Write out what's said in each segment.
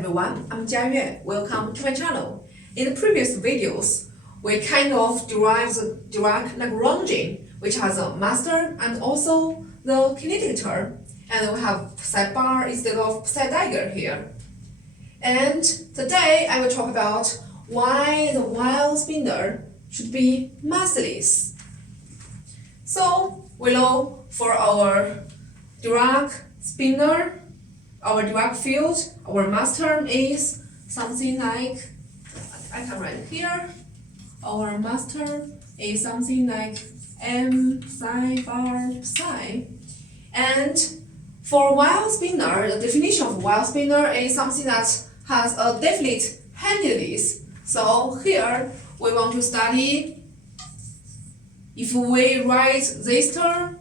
everyone, I'm Jiayue. Welcome to my channel. In the previous videos, we kind of derived the Dirac Lagrangian, which has a master and also the kinetic term, and we have psi bar instead of psi dagger here. And today I will talk about why the Weyl spinor should be massless. So we know for our Dirac spinor, our Dirac field, our mass term is something like, I can write it here, our mass term is something like m psi bar psi. And for Weyl spinor, the definition of Weyl spinor is something that has a definite handedness. So here we want to study if we write this term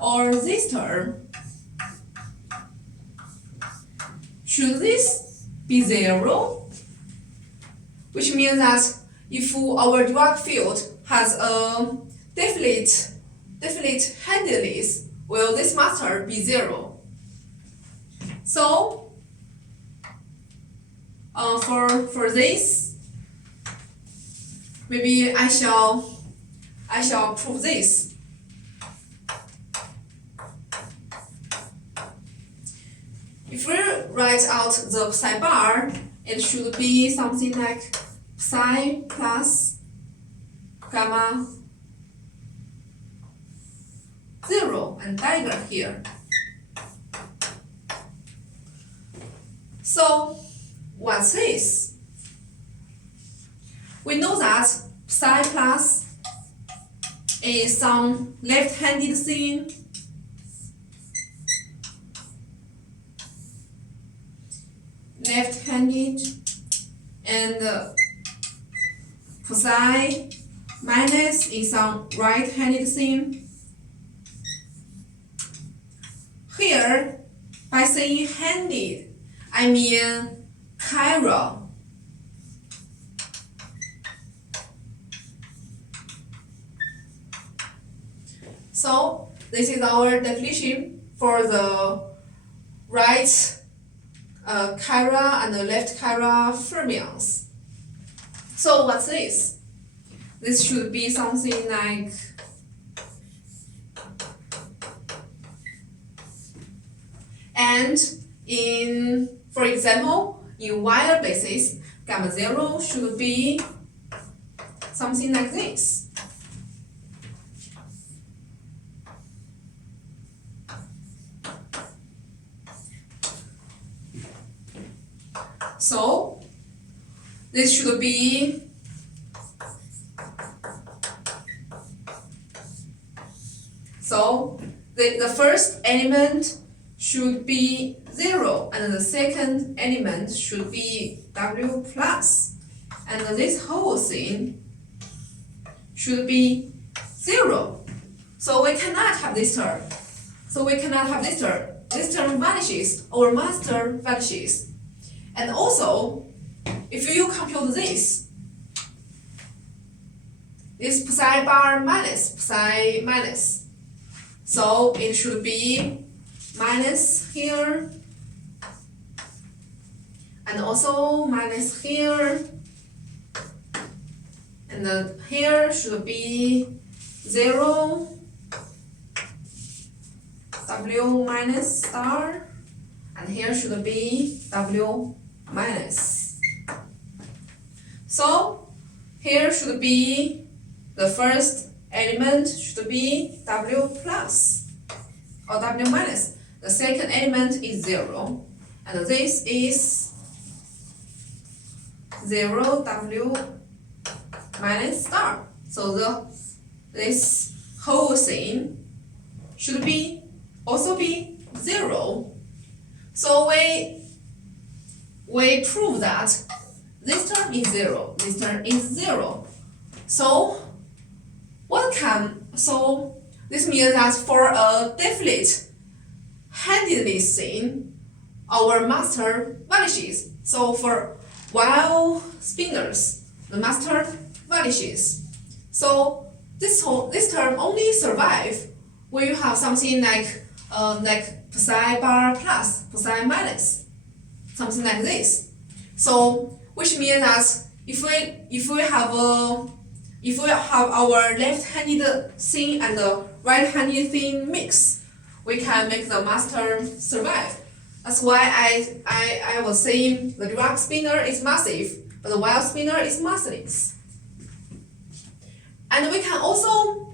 or this term, should this be 0? Which means that if our Dirac field has a definite handedness, will this master be 0? So for this, maybe I shall prove this. If we write out the psi bar, it should be something like psi plus gamma 0 and dagger here. So what's this? We know that psi plus is some left-handed thing. Left-handed, and psi minus is some right-handed thing. Here, by saying handed, I mean chiral. So this is our definition for the right chiral and the left chiral fermions. So what's this? This should be something like and for example, in Weyl basis, gamma 0 should be something like this. So this should be the first element should be 0 and the second element should be W plus, and this whole thing should be 0. So we cannot have this term. This term vanishes, our master vanishes. And also, if you compute this psi bar minus psi minus, so it should be minus here, and also minus here, and then here should be 0, W minus star, and here should be W minus. So here should be the first element should be W plus or W minus. The second element is 0, and this is 0 W minus star. So this whole thing should also be 0. So we prove that this term is 0, this term is 0. So this means that for a definite handedness thing, our master vanishes. So for Weyl spinors, the master vanishes. So this term only survives where you have something like psi bar plus, psi minus, something like this. So which means that if we have our left-handed thing and the right-handed thing mix, we can make the mass term survive. That's why I was saying the Weyl Spinor is massive, but the Weyl Spinor is massless. And we can also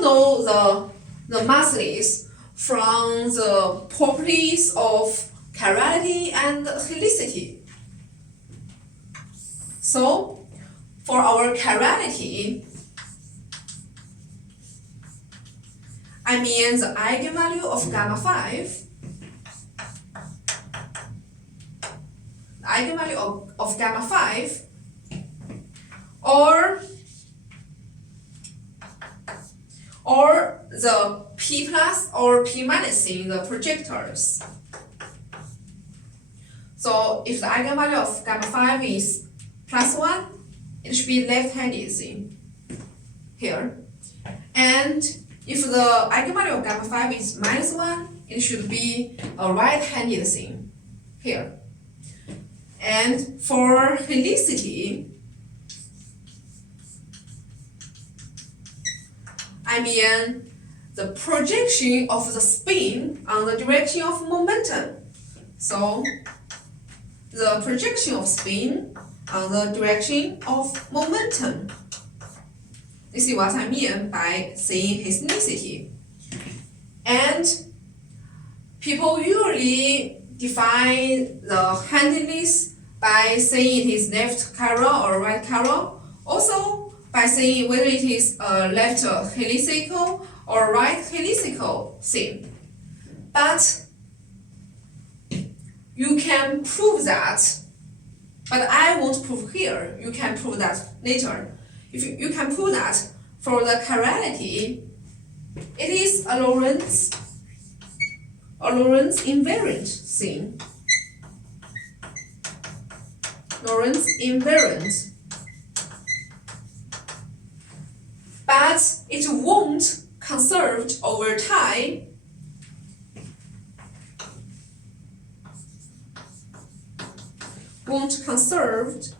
know the massless from the properties of chirality and helicity. So for our chirality, I mean the eigenvalue of gamma 5, the eigenvalue of gamma 5, or the P plus or P minus in the projectors. So if the eigenvalue of gamma 5 is plus 1, it should be left-handed thing here. And if the eigenvalue of gamma 5 is minus 1, it should be a right-handed thing here. And for helicity, I mean the projection of the spin on the direction of momentum. So the projection of spin on the direction of momentum. This is what I mean by saying helicity. And people usually define the handedness by saying it is left chiral or right chiral. Also by saying whether it is a left helical or right helical thing. But you can prove that, but I won't prove here. You can prove that later. If you can prove that for the chirality, it is a Lorentz invariant thing. Lorentz invariant. But it won't conserve over time. Won't conserve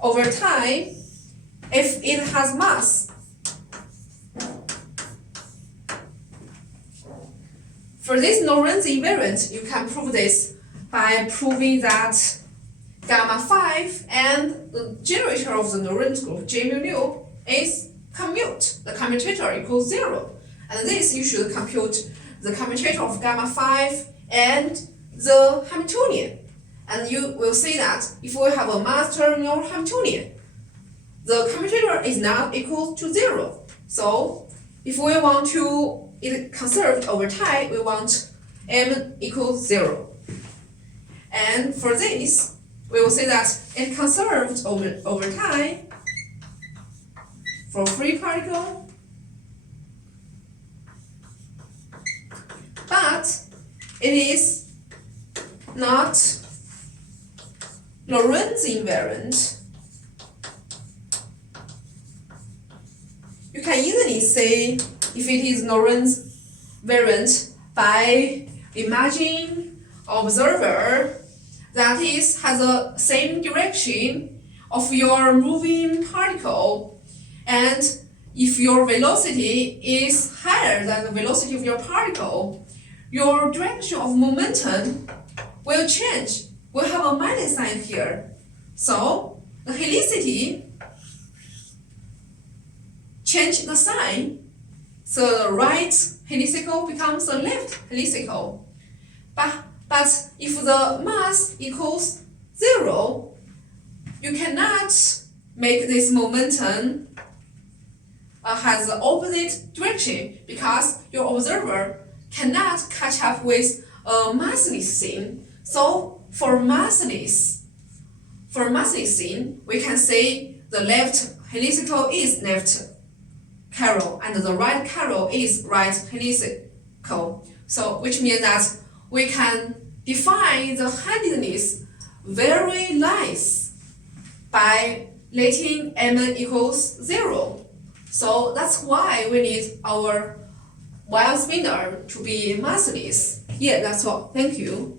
over time if it has mass. For this Lorentz invariant, you can prove this by proving that gamma 5 and the generator of the Lorentz group, J mu nu, is commute. The commutator equals 0. And this you should compute the commutator of gamma 5 and the Hamiltonian. And you will see that if we have a mass term in our Hamiltonian, the commutator is not equal to 0. So if we want to it conserved over time, we want m equals 0. And for this, we will say that it conserved over time for free particle, but it is not Lorentz invariant. You can easily say if it is Lorentz invariant by imagining observer that is has the same direction of your moving particle, and if your velocity is higher than the velocity of your particle, your direction of momentum will change. We'll have a minus sign here. So the helicity change the sign. So the right helical becomes the left helical. But if the mass equals 0, you cannot make this momentum has the opposite direction because your observer cannot catch up with a massless thing. So for massless thing, we can say the left helical is left chiral and the right chiral is right helical. So which means that we can define the handedness very nice by letting m equals 0. So that's why we need our Weyl spinor to be massless. Yeah, that's all. Thank you.